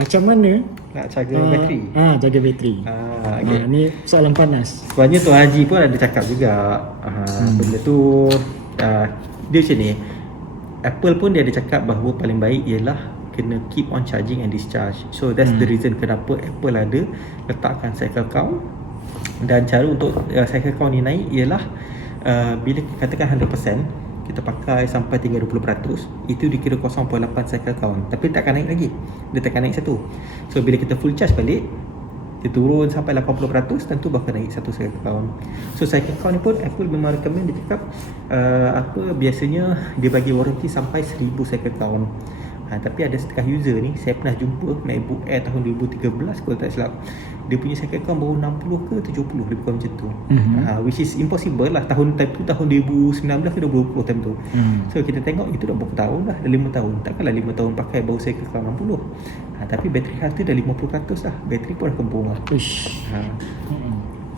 macam mana nak jaga bateri. jaga bateri. Okay. Ni soalan panas. Sebenarnya Tuan Haji pun ada cakap juga benda tu dia macam ni. Apple pun dia ada cakap bahawa paling baik ialah kena keep on charging and discharge. So that's the reason kenapa Apple ada letakkan cycle count. Dan cara untuk cycle count ni naik ialah bila katakan 100% kita pakai sampai tinggal 20%, itu dikira 0.8 cycle count. Tapi tak akan naik lagi, dia tak akan naik satu. So bila kita full charge balik, dia turun sampai 80%, tentu bakal naik satu cycle count. So cycle count ni pun Apple memang recommend, dia cakap biasanya dia bagi warranty sampai 1000 cycle count. Tapi ada setengah user ni, saya pernah jumpa MacBook Air tahun 2013 kalau tak silap, dia punya cycle count baru 60 ke 70, lebih kurang macam tu. Which is impossible lah, tahun 2019 ke 2020 time tu. So kita tengok itu dah berapa tahun dah, dah 5 tahun. Takkanlah 5 tahun pakai baru cycle count 60. Tapi bateri harta dah 50% dah, bateri pun dah kembung lah.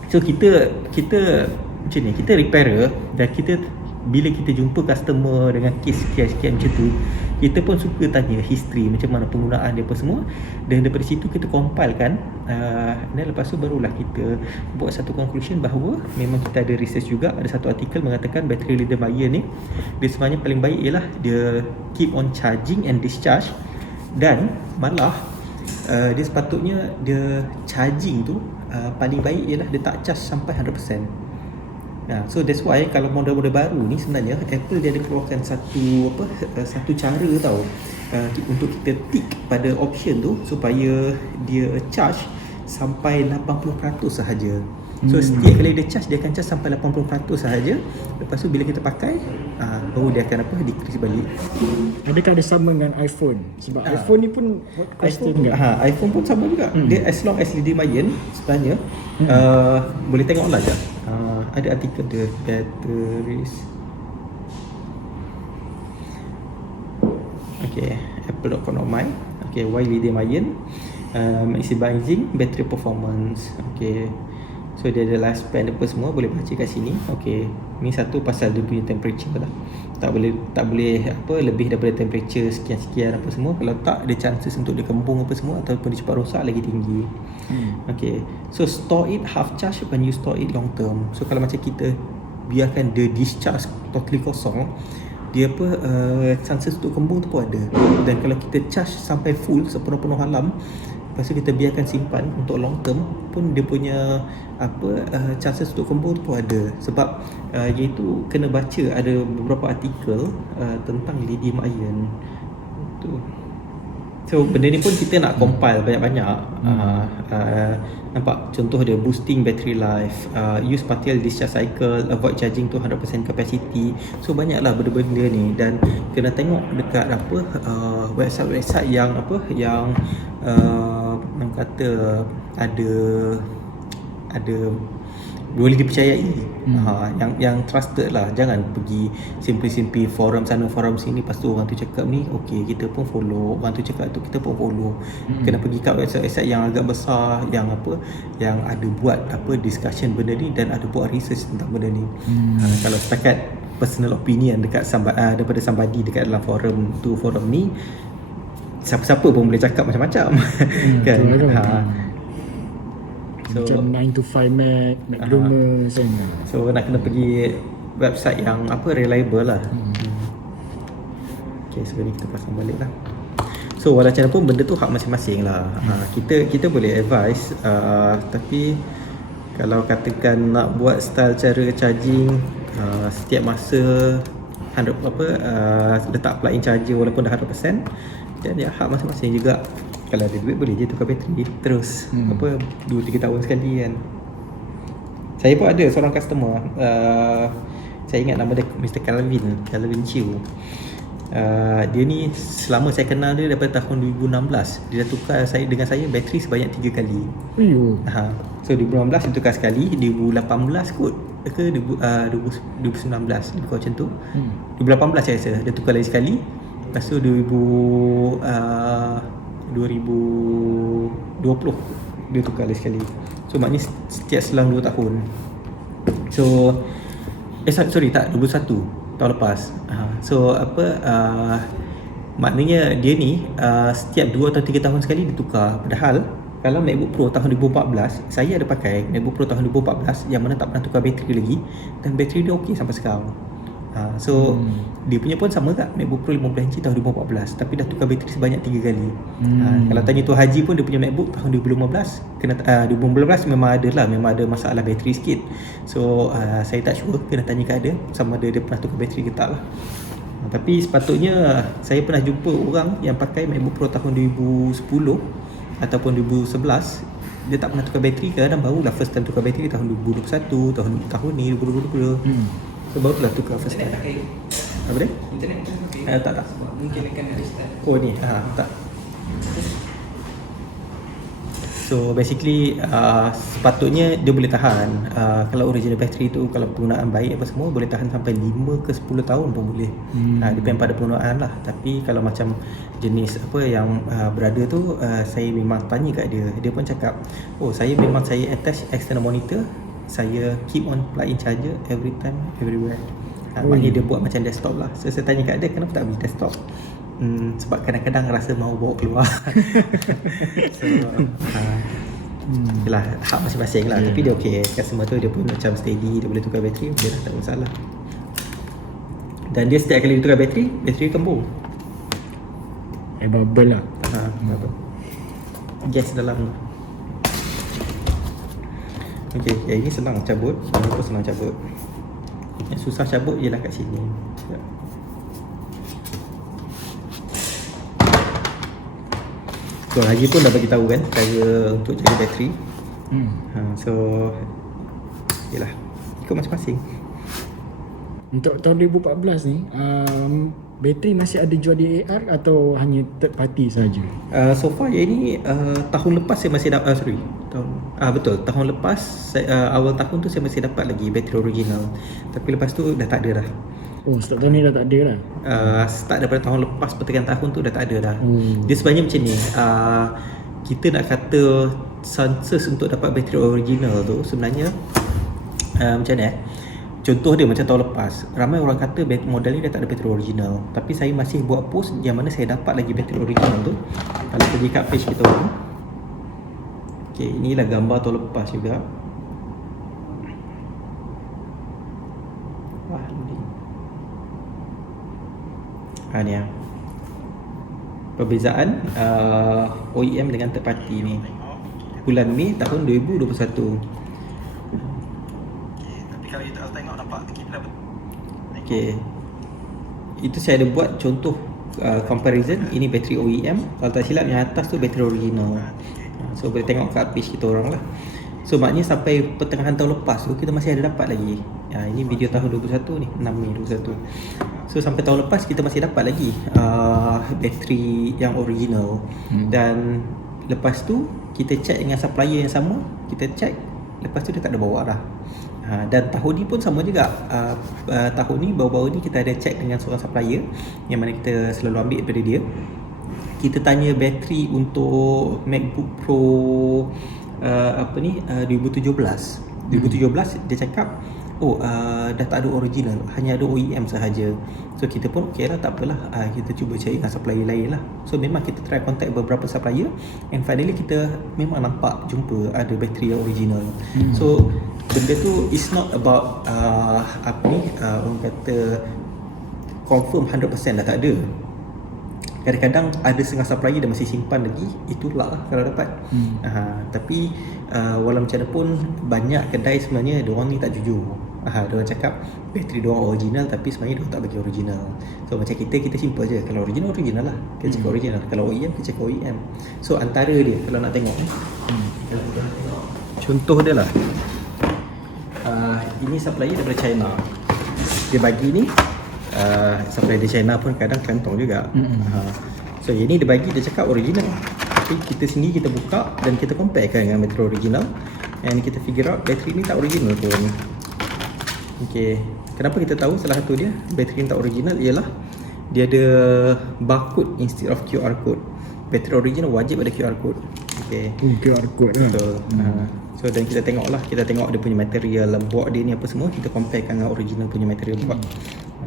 So kita macam ni, kita repairer, dan kita bila kita jumpa customer dengan kes sekian macam tu, kita pun suka tanya history macam mana penggunaan dia apa semua, dan daripada situ kita compilekan dan lepas tu barulah kita buat satu conclusion bahawa memang kita ada research juga. Ada satu artikel mengatakan battery lithium ion ni dia sebenarnya paling baik ialah dia keep on charging and discharge, dan malah dia sepatutnya dia charging tu paling baik ialah dia tak charge sampai 100%. So that's why kalau model-model baru ni sebenarnya Apple dia ada keluarkan satu cara tau, untuk kita tick pada option tu supaya dia charge sampai 80% sahaja. So setiap kali dia charge, dia akan charge sampai 80% sahaja. Lepas tu bila kita pakai baru dia akan decrease balik. Adakah ada sama dengan iPhone? Sebab iPhone ni pun question juga. iPhone pun sama juga. Dia as long as lithium ion sebenarnya boleh tengok lah je. Ada artikel dia, batteries. Okay, apple.com.my. Okay, why lithium ion maximizing battery performance. Okay, so dia ada lifespan apa semua, boleh baca kat sini. Okay, ni satu pasal dia punya temperature lah. Tak boleh lebih daripada temperature sekian-sekian apa semua. Kalau tak, ada chances untuk dia kembung apa semua ataupun dia cepat rosak lagi tinggi. Okay, so store it half charge when you store it long term. So kalau macam kita biarkan dia discharge totally kosong, dia chances untuk kembung tu pun ada. Dan kalau kita charge sampai full sepenuh-penuh halam, lepas tu kita biarkan simpan untuk long term pun, dia punya chances untuk kembung tu pun ada. Sebab iaitu kena baca ada beberapa artikel tentang lithium ion tu. So benda ni pun kita nak compile banyak-banyak. Nampak contoh dia, boosting battery life, use partial discharge cycle, avoid charging to 100% capacity. So banyaklah benda-benda ni, dan kena tengok dekat website-website yang kata ada boleh dipercayai, yang trusted lah. Jangan pergi simple forum sana forum sini, lepas tu orang tu cakap ni okey kita pun follow, orang tu cakap tu kita pun follow. Kena pergi kat website yang agak besar, yang ada buat discussion benda ni dan ada buat research tentang benda ni. Kalau setakat personal opinion dekat daripada somebody dekat dalam forum ni, siapa-siapa pun boleh cakap macam-macam. Kan? Macam 9 to 5 Mac, McDonald's kan. So nak kena pergi website yang reliable lah. Okay, so ni kita pasang balik lah. So walau macam pun benda tu hak masing-masing lah. Kita boleh advise, tapi kalau katakan nak buat style cara charging setiap masa letak plug-in charger walaupun dah 100%, dan hak masing-masing juga. Kalau ada duit boleh je tukar bateri terus 2-3 tahun sekali kan. Saya pun ada seorang customer, saya ingat nama dia Mr. Calvin Chiu. Dia ni selama saya kenal dia daripada tahun 2016, dia dah tukar dengan saya bateri sebanyak 3 kali. So 2016 dia tukar sekali, 2018 kot ke 2019 lebih kurang macam tu. 2018 saya rasa dia tukar lagi sekali. Lepas tu 2020 dia tukar lagi sekali. So maknanya setiap selang 2 tahun. So sorry tak, 21 tahun lepas. So Maknanya dia ni setiap 2 atau 3 tahun sekali ditukar. Padahal kalau MacBook Pro tahun 2014, saya ada pakai MacBook Pro tahun 2014 yang mana tak pernah tukar bateri lagi, dan bateri dia okey sampai sekarang. So dia punya pun sama kat MacBook Pro 15 inci tahun 2014, tapi dah tukar bateri sebanyak 3 kali. Kalau tanya tu Haji pun, dia punya MacBook tahun 2015 kena 2015 memang ada masalah bateri sikit. So saya tak sure, kena tanya kat dia sama ada dia pernah tukar bateri ke tak lah. Tapi sepatutnya saya pernah jumpa orang yang pakai MacBook Pro tahun 2010 ataupun 2011, dia tak pernah tukar bateri, kadang barulah first time tukar bateri tahun 2021, tahun ni 2020. So barulah tukar first time. Apa dia? Internet kan okey. Tak. Mungkin akan ada start. Oh ni, tak. So basically sepatutnya dia boleh tahan, kalau original battery tu, kalau penggunaan baik apa semua, boleh tahan sampai 5 ke 10 tahun pun boleh. Depend pada penggunaan lah. Tapi kalau macam jenis apa yang brother tu, saya memang tanya kat dia, dia pun cakap, oh saya attach external monitor, saya keep on plug in charger every time, everywhere. Maknanya dia buat macam desktop lah. So saya tanya kat dia, kenapa tak beli desktop? Sebab kadang-kadang rasa mahu bawa keluar. So itulah hak masing-masing lah. Tapi dia okey, customer tu dia pun macam steady, dia boleh tukar bateri, dia dah tak masalah. Dan dia setiap kali dia tukar bateri kembung. Bubble lah. Gas dalam. Okey, yang ini senang cabut, yang pun senang cabut. Yang susah cabut ialah kat sini. So Haji pun dah bagi tahu kan cara untuk jaga bateri. So yalah, ikut masing-masing. Untuk tahun 2014 ni, bateri masih ada jual di AR atau hanya third party saja? So far yang ini tahun lepas saya masih dapat betul, tahun lepas awal tahun tu saya masih dapat lagi bateri original. Tapi lepas tu dah tak ada dah. Oh, start tahun ni dah tak ada dah. Start daripada tahun lepas, pertengahan tahun tu dah tak ada dah. Dia sebenarnya macam ni, kita nak kata chances untuk dapat bateri original tu sebenarnya macam ni contoh dia macam tahun lepas, ramai orang kata model ni dah tak ada bateri original, tapi saya masih buat post yang mana saya dapat lagi bateri original tu. Kalau pergi kat page kita orang, okay, inilah gambar tahun lepas juga. Wah, ni perbezaan OEM dengan third party ni bulan Mei tahun 2021. Tapi kalau kita tengok nampak kita dah. Okey. Itu saya ada buat contoh comparison. Ini bateri OEM, kalau tak silap yang atas tu bateri original. So boleh tengok kat page kita orang lah. So maknanya sampai pertengahan tahun lepas tu kita masih ada dapat lagi. Ini video tahun 2021 ni, 6 Mei 2021. So sampai tahun lepas kita masih dapat lagi bateri yang original. Dan lepas tu kita check dengan supplier yang sama, kita check, lepas tu dia tak ada bawa dah. Dan tahun ni pun sama juga. Tahun ni baru-baru ni kita ada check dengan seorang supplier yang mana kita selalu ambil daripada dia. Kita tanya bateri untuk MacBook Pro 2017 dia cakap dah tak ada original, hanya ada OEM sahaja. So kita pun okey lah, tak apalah, kita cuba cari dengan supplier lain lah. So memang kita try contact beberapa supplier, and finally kita memang nampak jumpa ada bateri yang original. So benda tu is not about orang kata confirm 100% dah tak ada. Kadang-kadang ada setengah supplier dia masih simpan lagi, itu luck lah kalau dapat. Tapi walau macam mana pun, banyak kedai sebenarnya diorang ni tak jujur. Diorang cakap bateri diorang original, tapi sebenarnya diorang tak bagi original. So macam kita simple je, kalau original lah, kita cakap original. Kalau OEM, kita cakap OEM. So antara dia kalau nak tengok contoh dia lah, ini supplier daripada China. Dia bagi ni, supplier dari China pun kadang kantong juga. So yang ni dia bagi, dia cakap original. Tapi kita sendiri kita buka dan kita compare kan dengan bateri original, and kita figure out bateri ni tak original pun. Okay, kenapa kita tahu salah satu dia bateri ni tak original ialah dia ada barcode instead of QR code. Bateri original wajib ada QR code. Okay, QR code lah. So dan kita tengok dia punya material board dia ni apa semua, kita compare dengan original punya material board.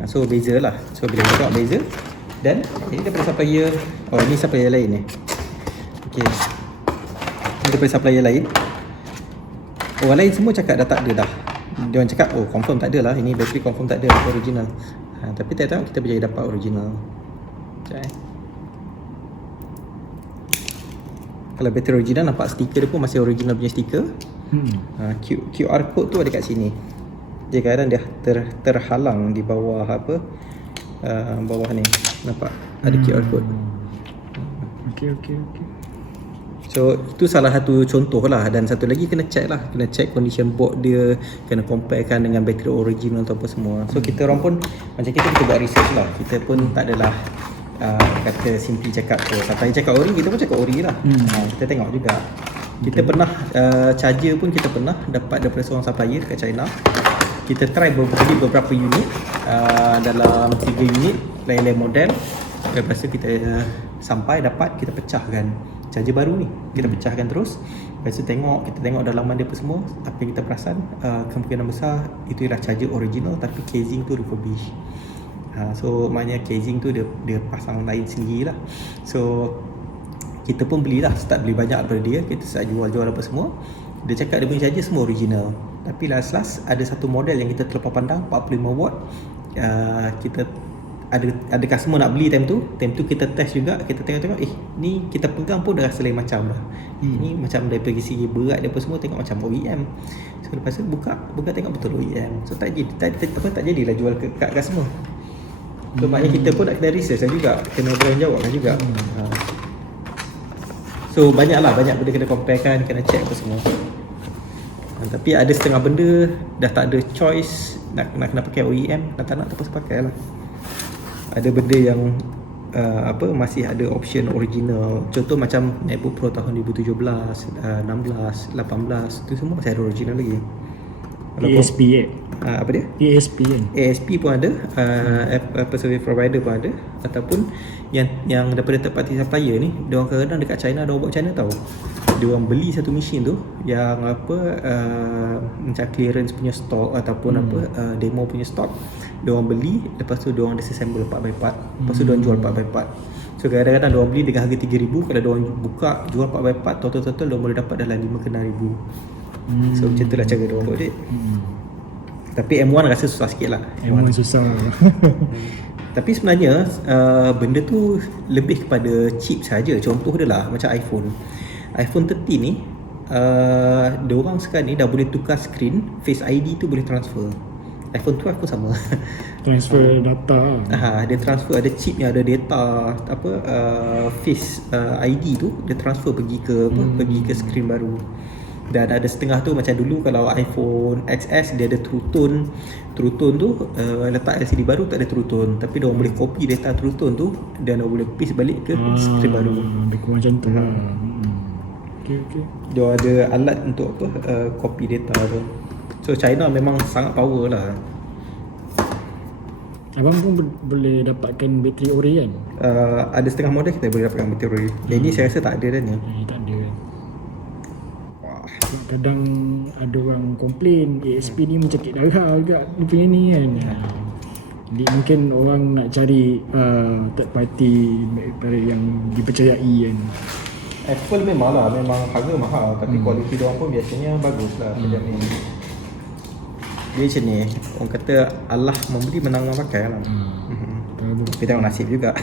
So beza lah. So bila kita tengok beza, Dan ini daripada supplier. Oh, ini supplier lain ni. Okey. Ini daripada supplier lain. Orang lain semua cakap dah tak ada dah. Dia orang cakap, oh confirm tak ada lah. Ini bateri confirm tak ada, original. Tapi tengok kita berjaya dapat original. Okay. Kalau bateri original, nampak stiker dia pun masih original punya stiker. QR code tu ada kat sini. Dia kadang dia terhalang di bawah apa, bawah ni. Nampak ada QR code. Okey. So itu salah satu contoh lah. Dan satu lagi kena check lah, kena check condition board dia, kena comparekan dengan bateri original atau apa semua. So kita orang pun macam kita buat research lah. Kita pun tak adalah kata simply cakap sampai cakap ori, kita pun cakap ori lah. Kita tengok juga. Kita pernah charger pun kita pernah dapat daripada seorang supplier kat China. Kita try beli beberapa unit, dalam 3 unit lain-lain model. Lepas tu kita sampai dapat, kita pecahkan charger baru ni, kita pecahkan terus. Lepas tu kita tengok dalaman dia apa semua. Apa yang kita perasan, kemungkinan besar itu ialah charger original tapi casing tu refurbish. So maknanya casing tu dia pasang lain sendiri lah. So kita pun belilah, start beli banyak daripada dia. Kita start jual apa semua. Dia cakap dia punya charger semua original. Tapi last ada satu model yang kita terlepas pandang, 45 watt. Kita ada customer nak beli time tu kita test juga. Kita tengok ni kita pegang pun dah rasa lain macam dah. Ini macam dari segi berat dia apa semua tengok macam OEM. So lepas tu buka tengok betul OEM. So tak jadilah jual kat customer. So maknanya kita pun nak kena research juga, kena bertanggungjawabkan juga. So banyak benda kena comparekan, kena check apa semua. Tapi ada setengah benda dah tak ada choice, nak kena pakai OEM, tak nak terpaksa pakai lah. Ada benda yang masih ada option original. Contoh macam MacBook Pro tahun 2017, 16, 18, tu semua masih ada original lagi. ASP apa dia? ASP kan? ASP pun ada, service provider pun ada. Ataupun yang daripada third party supplier ni, dia orang kadang-kadang dekat China, dia orang buat macam mana tahu? Dia orang beli satu mesin tu yang macam clearance punya stok ataupun demo punya stok. Dia orang beli, lepas tu dia orang disassemble part by part. Lepas tu dia orang jual part by part. So kadang-kadang dia orang beli dengan harga 3,000, kalau dia orang buka jual part by part, total dia orang boleh dapat dalam 5 ke 6,000. So macam tu lah cara dia orang buat duit. Tapi M1 rasa susah sikit lah. M1 susah. Tapi sebenarnya benda tu lebih kepada chip saja. Contoh dia lah macam iPhone 13 ni, diorang sekarang ni dah boleh tukar screen, Face ID tu boleh transfer. iPhone 12 pun sama. Transfer data. Dia transfer, ada chip yang ada data Face ID tu dia transfer pergi ke screen baru. Dan ada setengah tu macam dulu kalau iPhone XS dia ada True Tone tu, letak LCD baru tak ada True Tone, tapi dia orang boleh copy data True Tone tu dan dia boleh paste balik ke screen baru. Dia macam tu lah. Okay. Dia ada alat untuk copy data tu. So China memang sangat power lah. Abang pun boleh dapatkan bateri ori kan? Ada setengah model kita boleh dapatkan bateri ori. Yang ni saya rasa tak ada dah ni. Tak ada. Kadang ada orang komplain ASP ni mencekik darah agak dia punya ni kan. Jadi mungkin orang nak cari third party yang dipercayai kan. Apple memang harga mahal, tapi kualiti dia orang pun biasanya bagus lah. Dia macam ni, orang kata Allah memberi menang pakai lah. Kita tengok nasib juga.